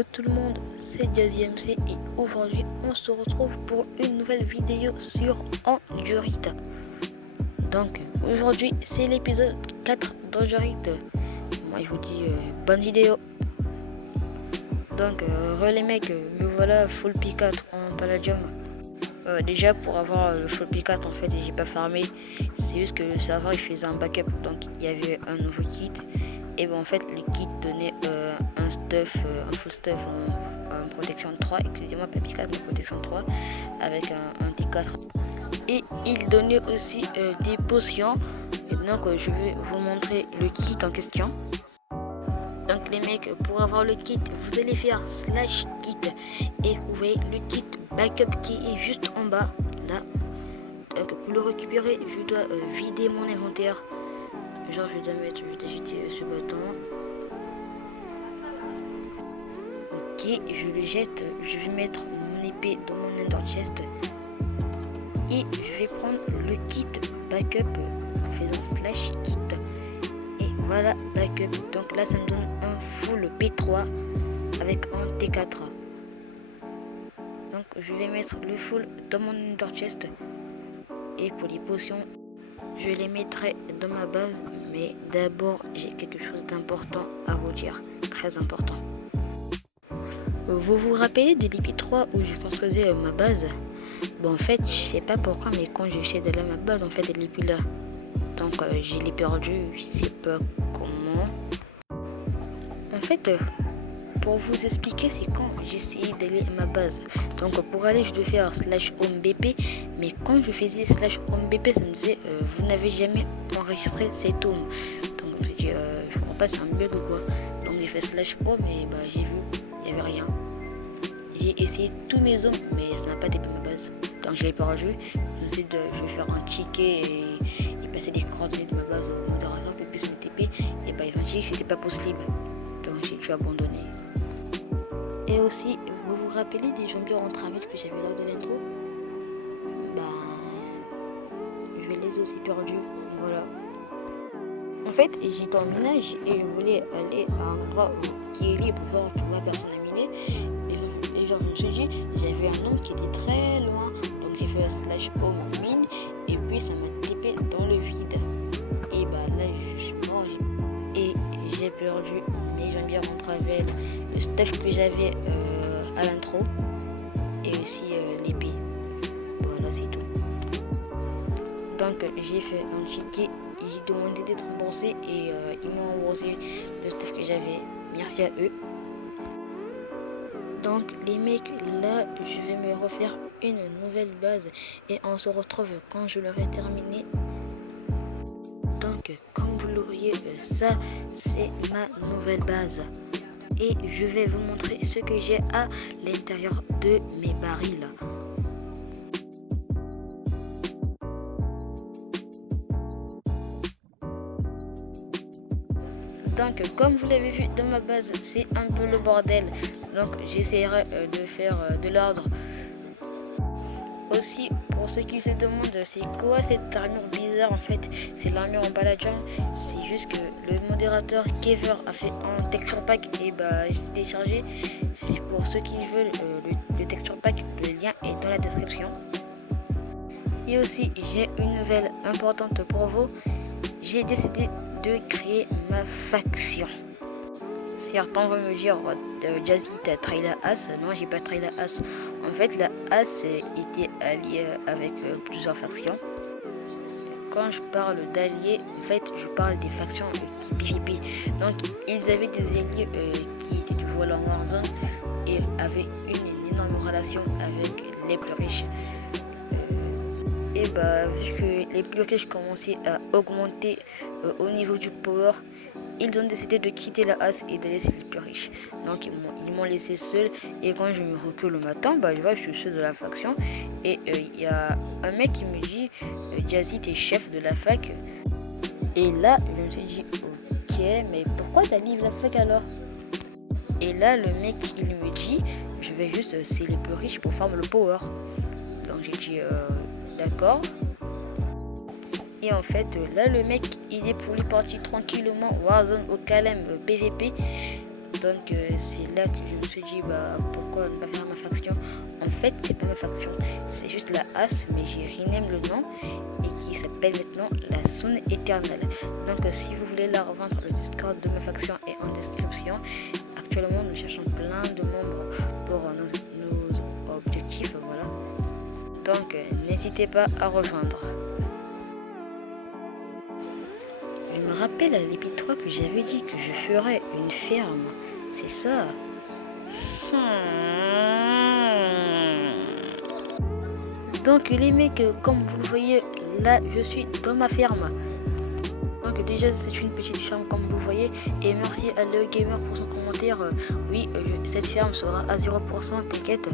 Yo tout le monde, c'est Jazzy MC et aujourd'hui on se retrouve pour une nouvelle vidéo sur Endurite. Donc aujourd'hui c'est l'épisode 4 d'Endurite. Moi je vous dis bonne vidéo. Donc les mecs, me voilà full P4 en Palladium. Déjà pour avoir le full P4 en fait j'ai pas farmé, c'est juste que le serveur il faisait un backup, donc il y avait un nouveau kit. Et ben en fait le kit donnait un full stuff en protection 3, excusez-moi pas P4 mais protection 3 avec un T4. Et il donnait aussi des potions. Et donc je vais vous montrer le kit en question. Donc les mecs, pour avoir le kit, vous allez faire /kit et vous voyez le kit backup qui est juste en bas là. Donc pour le récupérer, je dois vider mon inventaire. Genre je dois jeter ce bâton. Ok, je le jette, je vais mettre mon épée dans mon ender chest. Et je vais prendre le kit backup en faisant /kit. Et voilà backup. Donc là ça me donne un full P3 avec un T4. Donc je vais mettre le full dans mon ender chest. Et pour les potions, je les mettrai dans ma base. Mais d'abord, j'ai quelque chose d'important à vous dire, très important. Vous vous rappelez de l'EP3 où je construisais ma base? Bon, en fait, je sais pas pourquoi, mais quand j'essaie d'aller à ma base, en fait, elle est plus là. Donc, je l'ai perdu, je sais pas comment. En fait, pour vous expliquer, c'est quand j'essayais d'aller à ma base. Donc, pour aller, je devais faire /homebp, mais quand je faisais /homebp, ça me disait vous n'avez jamais enregistré cet home. Donc je me suis dit je comprends pas, c'est un bug ou quoi. Donc j'ai fait /home et bah j'ai vu il n'y avait rien. J'ai essayé tous mes hommes mais ça n'a pas TP ma base. Donc je l'ai perdu. Je me suis dit je vais faire un ticket et passer les coordonnées de ma base au modérateur pour qu'il puisse me TP. Et bah ils ont dit que c'était pas possible. Donc j'ai dû abandonner. Et aussi, vous vous rappelez des zombies en travers que j'avais lors de l'intro? Je les ai aussi perdus, voilà. En fait, j'étais en minage et je voulais aller à un endroit qui est libre, genre tu vois personne à miner. Et genre je me suis dit, j'avais un nom qui était très loin, donc j'ai fait /home mine et puis ça m'a TP dans le vide. Et bah là je suis mort et j'ai perdu mes zombies en travers, le stuff que j'avais à l'intro et aussi l'épée. Voilà, c'est tout. Donc j'ai fait un ticket, j'ai demandé d'être remboursé et ils m'ont remboursé le stuff que j'avais. Merci à eux. Donc les mecs, là je vais me refaire une nouvelle base et on se retrouve quand je l'aurai terminé. Donc comme vous l'auriez, ça c'est ma nouvelle base. Et je vais vous montrer ce que j'ai à l'intérieur de mes barils. Donc comme vous l'avez vu dans ma base, c'est un peu le bordel. Donc j'essaierai de faire de l'ordre. Aussi pour ceux qui se demandent c'est quoi cette armure bizarre, en fait c'est l'armure en Palladium. C'est juste que le modérateur Kever a fait un texture pack et bah j'ai téléchargé. C'est pour ceux qui veulent le texture pack, le lien est dans la description. Et aussi j'ai une nouvelle importante pour vous. J'ai décidé de créer ma faction. Certains vont me dire Jazzy t'as trahi la As. Non, j'ai pas trahi la As. En fait la As était alliée avec plusieurs factions. Quand je parle d'alliés, en fait je parle des factions qui PvP. Donc ils avaient des alliés qui étaient toujours là en Warzone et avaient une énorme relation avec les plus riches. Et bah vu que les plus riches commençaient à augmenter au niveau du power, ils ont décidé de quitter la As et de laisser les plus riches. Donc ils m'ont laissé seul et quand je me recule le matin, bah je vois je suis seul de la faction et il y a un mec qui me dit Jazzy t'es chef de la fac. Et là je me suis dit ok mais pourquoi t'as livré la fac alors? Et là le mec il me dit je vais juste c'est les plus riches pour farm le power. Donc j'ai dit d'accord. Et en fait là le mec il est pour lui parti tranquillement Warzone au calme PVP Donc c'est là que je me suis dit pourquoi ne pas faire ma faction. En fait c'est pas ma faction, c'est juste la as, mais j'ai rename le nom et qui s'appelle maintenant la Zone Éternelle. Donc si vous voulez la revendre, le Discord de ma faction est en description. Actuellement nous cherchons plein de membres pour nos objectifs, voilà. Donc n'hésitez pas à rejoindre. Je me rappelle à l'épisode 3 que j'avais dit que je ferais une ferme. C'est ça. Donc les mecs, comme vous le voyez, là je suis dans ma ferme. Donc déjà c'est une petite ferme comme vous le voyez. Et merci à Le Gamer pour son commentaire. Oui, cette ferme sera à 0%, t'inquiète.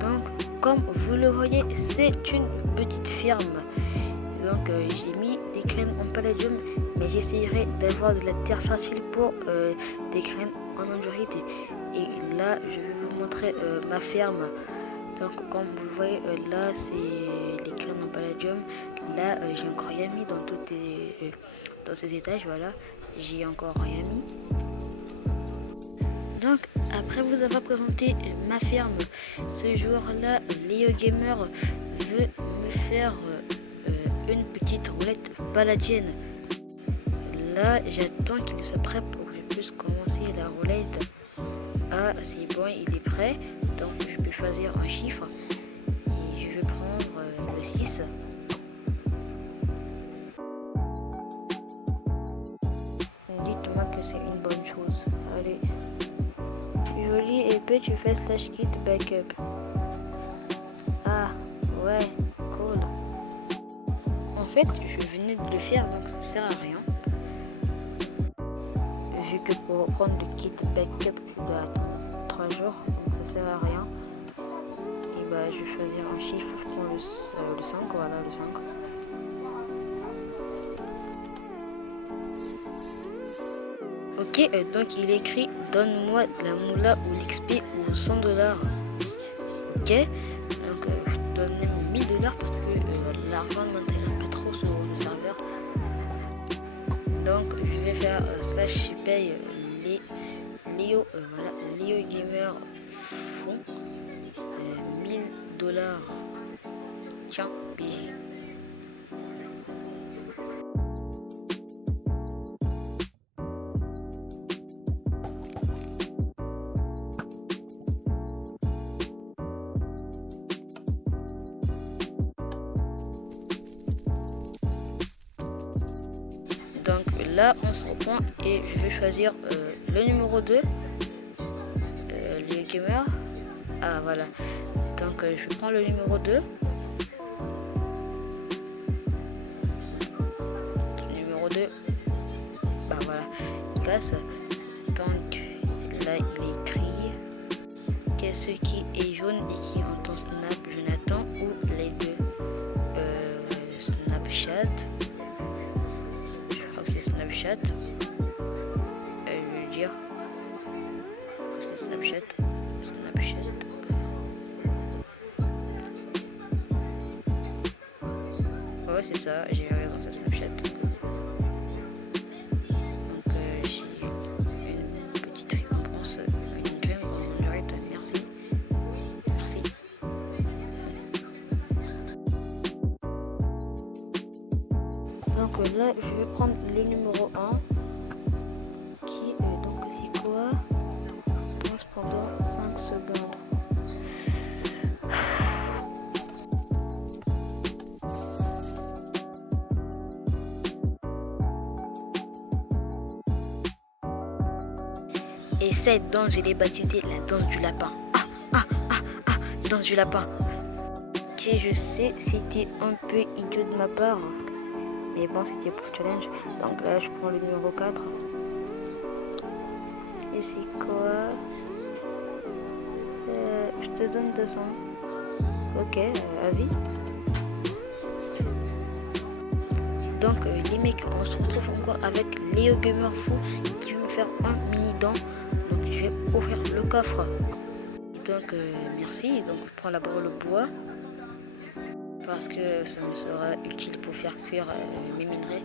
Donc comme vous le voyez, c'est une petite ferme. Donc j'ai mis des graines en palladium, mais j'essayerai d'avoir de la terre fertile pour des graines en andurite. Et là je vais vous montrer ma ferme. Donc comme vous le voyez, là c'est les graines en palladium. Là j'ai encore rien mis dans ces étages, voilà. J'ai encore rien mis. Donc après vous avoir présenté ma ferme, ce jour-là, Léo Gamer veut me faire une petite roulette paladienne. Là j'attends qu'il soit prêt pour que je puisse commencer la roulette. Ah c'est bon, il est prêt, donc je peux choisir un chiffre et je vais prendre le 6. Dites-moi que c'est une bonne chose. Allez, joli épée, tu fais slash kit backup. Ah ouais, cool. En fait je venais de le faire, donc ça sert à rien. Vu que pour reprendre le kit backup je dois attendre 3 jours, donc ça sert à rien. Et je vais choisir un chiffre, je prends le 5, voilà le 5. Ok, donc il est écrit donne-moi la moula ou l'XP ou 100 $. Ok, donc je donne même 1000 $, parce que l'argent ne m'intéresse pas trop sur le serveur. Donc je vais faire slash paye Léo, voilà, Léo Gamer fond 1000 $. Tiens, BG. Donc là on se reprend et je vais choisir le numéro 2, les gamers. Ah voilà, donc je prends le numéro 2. Numéro 2, voilà, classe. Donc là il est écrit qu'est-ce qui est jaune et qui entend Snap Jonathan ou les deux. Snapchat. Snapchat, je veux dire, c'est Snapchat. Ouais c'est ça, j'ai raison, c'est Snapchat. Donc j'ai une petite récompense, une graine en direct, merci. Donc là je vais prendre le numéro 1 qui donc c'est quoi, danse pendant 5 secondes. Et cette danse je l'ai baptisée la danse du lapin. Danse du lapin. Ok, je sais, c'était un peu idiot de ma part, mais bon, c'était pour challenge. Donc là, je prends le numéro 4. Et c'est quoi, je te donne 200. Ok, vas-y. Donc les mecs, on se retrouve encore avec Léo Gamer Fou qui va me faire un mini dent. Donc je vais ouvrir le coffre. Et donc merci. Donc je prends d'abord le bois, parce que ça me sera utile pour faire cuire mes minerais.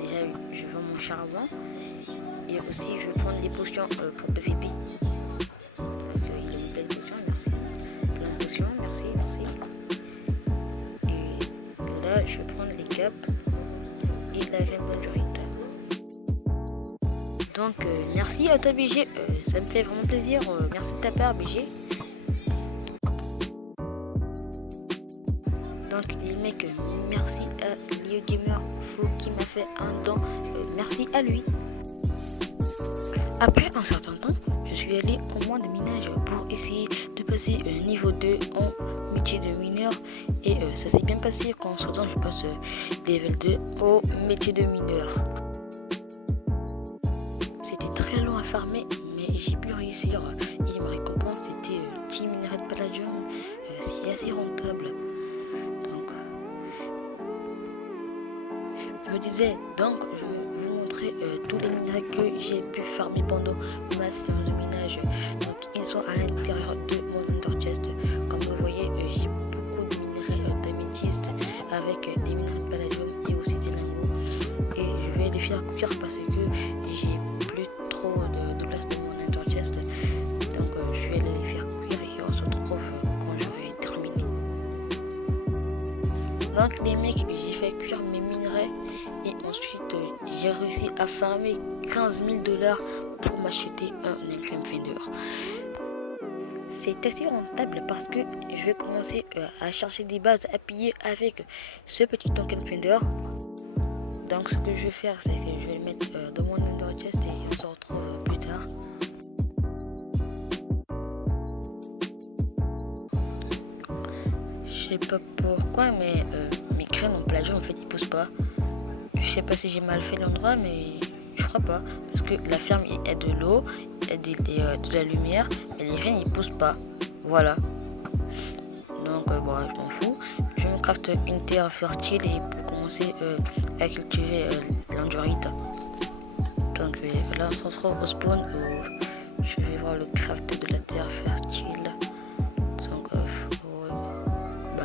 Déjà je vends mon charbon Et aussi je vais prendre des potions pour PVP. Donc il y a plein de potions, merci. Plein de potions, merci. Et là je vais prendre les caps et la veine d'endurite. Donc merci à toi BG, ça me fait vraiment plaisir, merci de ta part BG. Donc les mecs, merci à LeoGamerFo qui m'a fait un don, merci à lui. Après un certain temps, je suis allé au moins de minage pour essayer de passer niveau 2 en métier de mineur. Et ça s'est bien passé quand en temps je passe level 2 au métier de mineur. C'était très long à farmer, mais j'ai pu réussir. Et ma récompense c'était le petit minerai de palladium, c'est assez rentable. Je vous disais, donc je vais vous montrer tous les minerais que j'ai pu farmer pendant ma séance de minage. Donc ils sont à l'intérieur de mon Ender Chest. Comme vous voyez, j'ai beaucoup de minerais d'améthyste avec des minerais de palladium et aussi des lingots. Et je vais les faire cuire parce que j'ai plus trop de place dans mon Ender Chest. Donc je vais les faire cuire et on se retrouve quand j'aurai terminé. Donc les mecs, j'ai fait cuire mes minerais. Et ensuite, j'ai réussi à farmer 15 000 $ pour m'acheter un Unclaimed Fender. C'est assez rentable parce que je vais commencer à chercher des bases à piller avec ce petit Unclaimed Fender. Donc ce que je vais faire, c'est que je vais le mettre dans mon Ender Chest et on se retrouve plus tard. Je sais pas pourquoi, mais mes graines en palladium en fait ils poussent pas. Je sais pas si j'ai mal fait l'endroit, mais je crois pas. Parce que la ferme il y a de l'eau, il y a de la lumière, mais les graines ils poussent pas. Voilà. Donc bon, je m'en fous. Je me craft une terre fertile et pour commencer à cultiver l'endurite. Donc là on se retrouve au spawn où je vais voir le craft de la terre fertile. Donc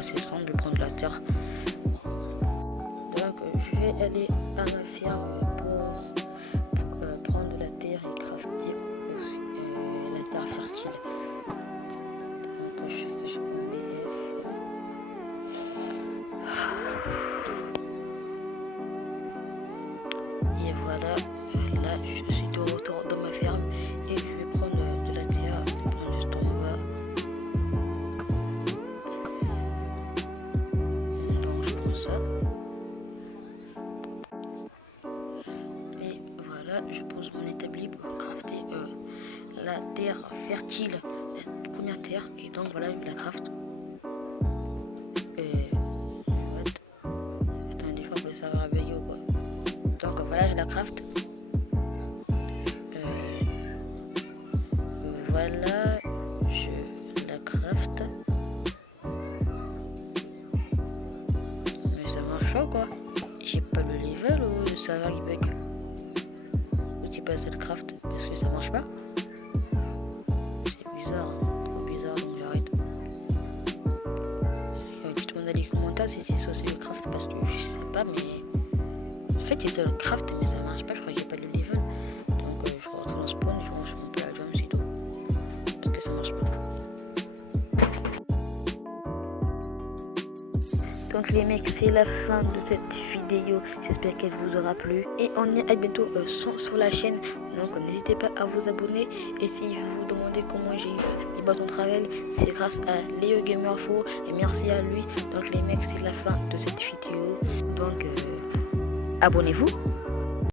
c'est simple de prendre la terre. Je vais aller à ma ferme pour prendre de la terre et crafter aussi la terre fertile. Donc je fais ça chez mon BF. Et voilà, là je suis de retour dans ma ferme et je vais prendre de la terre, je vais prendre juste en bas. Donc je prends ça. Je pose mon établi pour crafter la terre fertile, la première terre, et donc voilà, je la craft. Attendez, je crois que ça va réveiller ou quoi. Donc voilà, je la craft. Voilà, je la craft. Mais ça marche pas quoi. J'ai pas le level ou le serveur qui bug. Passer le craft parce que ça marche pas. C'est bizarre, hein. Trop bizarre, donc j'arrête. Dites-moi dans les commentaires si c'est soit le craft parce que je sais pas, mais en fait c'est ça le craft mais ça marche pas, je crois que j'ai pas le level. Donc je retourne en spawn, je mange mon palladium, c'est tout. Parce que ça marche pas. Donc les mecs, c'est la fin de cette vidéo, j'espère qu'elle vous aura plu et on est à bientôt sur la chaîne, donc n'hésitez pas à vous abonner. Et si vous vous demandez comment j'ai eu mes bâtons de travail, c'est grâce à LeoGamerFo et merci à lui. Donc les mecs, c'est la fin de cette vidéo, donc abonnez-vous.